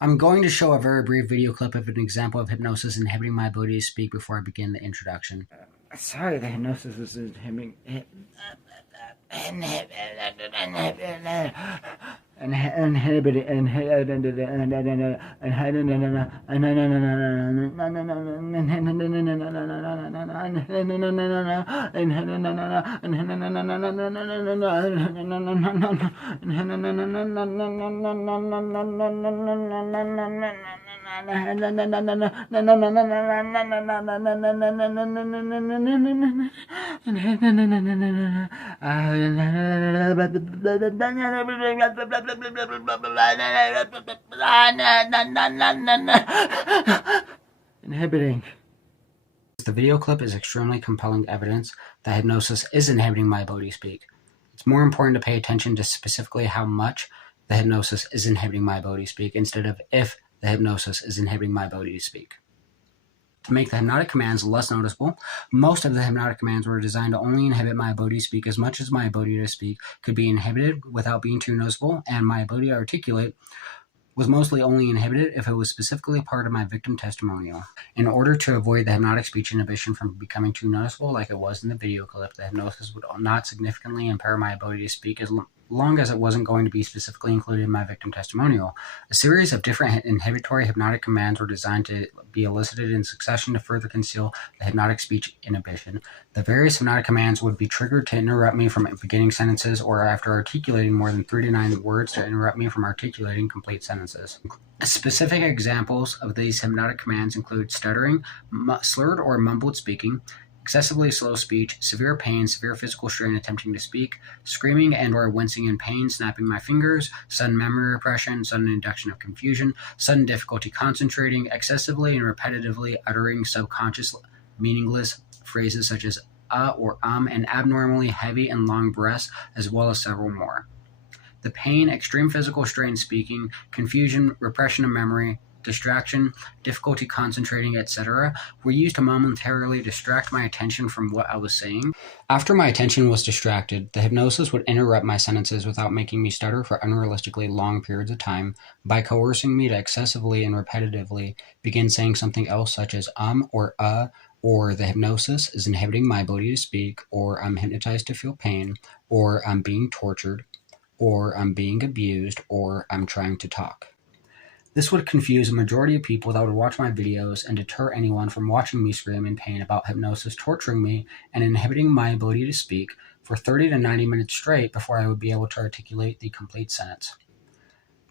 I'm going to show a very brief video clip of an example of hypnosis inhibiting my ability to speak before I begin the introduction. Sorry, the hypnosis was inhibiting. Inhibiting. The video clip is extremely compelling evidence that hypnosis is inhibiting my ability to speak. It's more important to pay attention to specifically how much the hypnosis is inhibiting my ability to speak instead of if the hypnosis is inhibiting my ability to speak. To make the hypnotic commands less noticeable, most of the hypnotic commands were designed to only inhibit my ability to speak as much as my ability to speak could be inhibited without being too noticeable, and my ability to articulate was mostly only inhibited if it was specifically part of my victim testimonial. In order to avoid the hypnotic speech inhibition from becoming too noticeable like it was in the video clip, the hypnosis would not significantly impair my ability to speak as long as it wasn't going to be specifically included in my victim testimonial. A series of different inhibitory hypnotic commands were designed to be elicited in succession to further conceal the hypnotic speech inhibition. The various hypnotic commands would be triggered to interrupt me from beginning sentences or after articulating more than 3 to 9 words to interrupt me from articulating complete sentences. Specific examples of these hypnotic commands include stuttering, slurred or mumbled speaking, excessively slow speech, severe pain, severe physical strain attempting to speak, screaming and or wincing in pain, snapping my fingers, sudden memory repression, sudden induction of confusion, sudden difficulty concentrating, excessively and repetitively uttering subconscious meaningless phrases such as or and abnormally heavy and long breaths, as well as several more. The pain, extreme physical strain speaking, confusion, repression of memory, distraction, difficulty concentrating, etc., were used to momentarily distract my attention from what I was saying. After my attention was distracted, the hypnosis would interrupt my sentences without making me stutter for unrealistically long periods of time by coercing me to excessively and repetitively begin saying something else such as or the hypnosis is inhibiting my ability to speak, or I'm hypnotized to feel pain, or I'm being tortured, or I'm being abused, or I'm trying to talk. This would confuse a majority of people that would watch my videos and deter anyone from watching me scream in pain about hypnosis torturing me and inhibiting my ability to speak for 30 to 90 minutes straight before I would be able to articulate the complete sentence.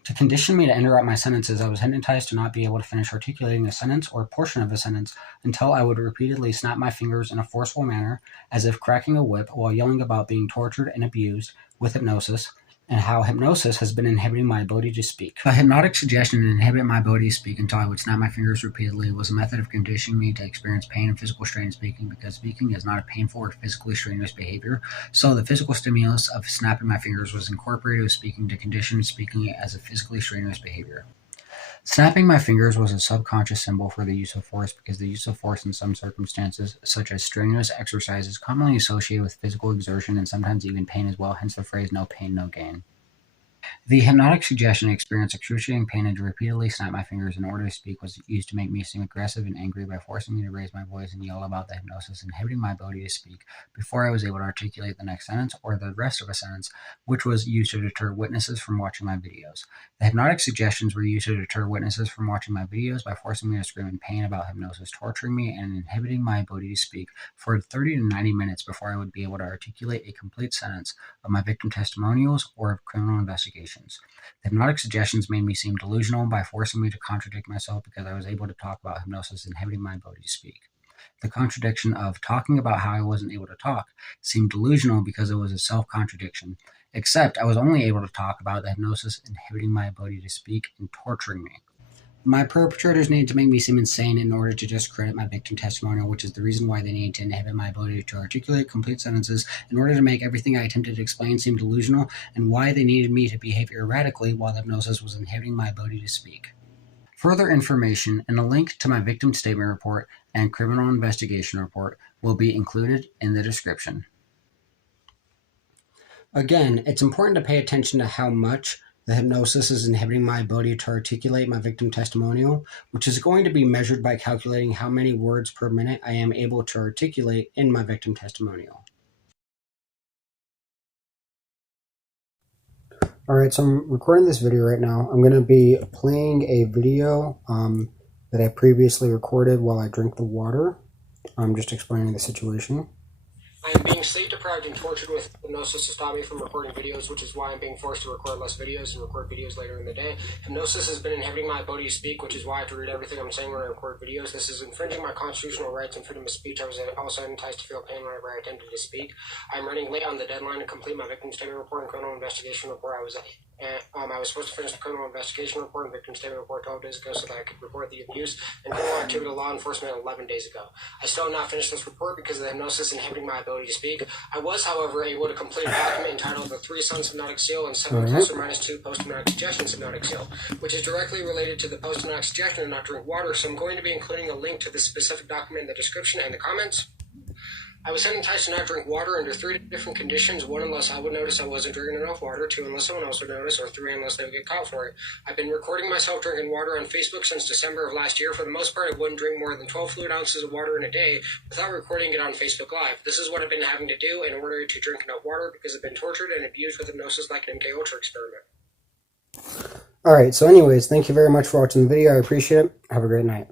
To condition me to interrupt my sentences, I was hypnotized to not be able to finish articulating a sentence or a portion of a sentence until I would repeatedly snap my fingers in a forceful manner, as if cracking a whip, while yelling about being tortured and abused with hypnosis, and how hypnosis has been inhibiting my ability to speak. A hypnotic suggestion to inhibit my ability to speak until I would snap my fingers repeatedly was a method of conditioning me to experience pain and physical strain in speaking, because speaking is not a painful or physically strenuous behavior, so the physical stimulus of snapping my fingers was incorporated with speaking to condition speaking as a physically strenuous behavior. Snapping my fingers was a subconscious symbol for the use of force, because the use of force in some circumstances, such as strenuous exercise, is commonly associated with physical exertion and sometimes even pain as well, hence the phrase "no pain, no gain." The hypnotic suggestion to experience excruciating pain and to repeatedly snap my fingers in order to speak was used to make me seem aggressive and angry by forcing me to raise my voice and yell about the hypnosis inhibiting my ability to speak before I was able to articulate the next sentence or the rest of a sentence, which was used to deter witnesses from watching my videos. The hypnotic suggestions were used to deter witnesses from watching my videos by forcing me to scream in pain about hypnosis torturing me and inhibiting my ability to speak for 30 to 90 minutes before I would be able to articulate a complete sentence of my victim testimonials or of criminal investigations. The hypnotic suggestions made me seem delusional by forcing me to contradict myself because I was able to talk about hypnosis inhibiting my ability to speak. The contradiction of talking about how I wasn't able to talk seemed delusional because it was a self-contradiction, except I was only able to talk about the hypnosis inhibiting my ability to speak and torturing me. My perpetrators needed to make me seem insane in order to discredit my victim testimonial, which is the reason why they needed to inhibit my ability to articulate complete sentences in order to make everything I attempted to explain seem delusional, and why they needed me to behave erratically while the hypnosis was inhibiting my ability to speak. Further information and a link to my victim statement report and criminal investigation report will be included in the description. Again, it's important to pay attention to how much the hypnosis is inhibiting my ability to articulate my victim testimonial, which is going to be measured by calculating how many words per minute I am able to articulate in my victim testimonial. All right, so I'm recording this video right now. I'm going to be playing a video that I previously recorded while I drink the water. I'm just explaining the situation. I am being sleep deprived and tortured with hypnosis to stop me from recording videos, which is why I'm being forced to record less videos and record videos later in the day. Hypnosis has been inhibiting my ability to speak, which is why I have to read everything I'm saying when I record videos. This is infringing my constitutional rights and freedom of speech. I was also enticed to feel pain whenever I attempted to speak. I'm running late on the deadline to complete my victim statement report and criminal investigation report. I was supposed to finish the criminal investigation report and victim statement report 12 days ago so that I could report the abuse and criminal activity to law enforcement 11 days ago. I still have not finished this report because of the hypnosis inhibiting my ability to speak. I was, however, able to complete a document entitled The 3 Sons Hypnotic Seal and 7 plus or minus 2 Post-Hypnotic Suggestions Hypnotic Seal, which is directly related to the post-hypnotic suggestion to not drink water, so I'm going to be including a link to this specific document in the description and the comments. I was enticed to not drink water under 3 different conditions: 1, unless I would notice I wasn't drinking enough water; 2, unless someone else would notice; or 3, unless they would get caught for it. I've been recording myself drinking water on Facebook since December of last year. For the most part, I wouldn't drink more than 12 fluid ounces of water in a day without recording it on Facebook Live. This is what I've been having to do in order to drink enough water because I've been tortured and abused with hypnosis like an MK Ultra experiment. Alright, so anyways, thank you very much for watching the video. I appreciate it. Have a great night.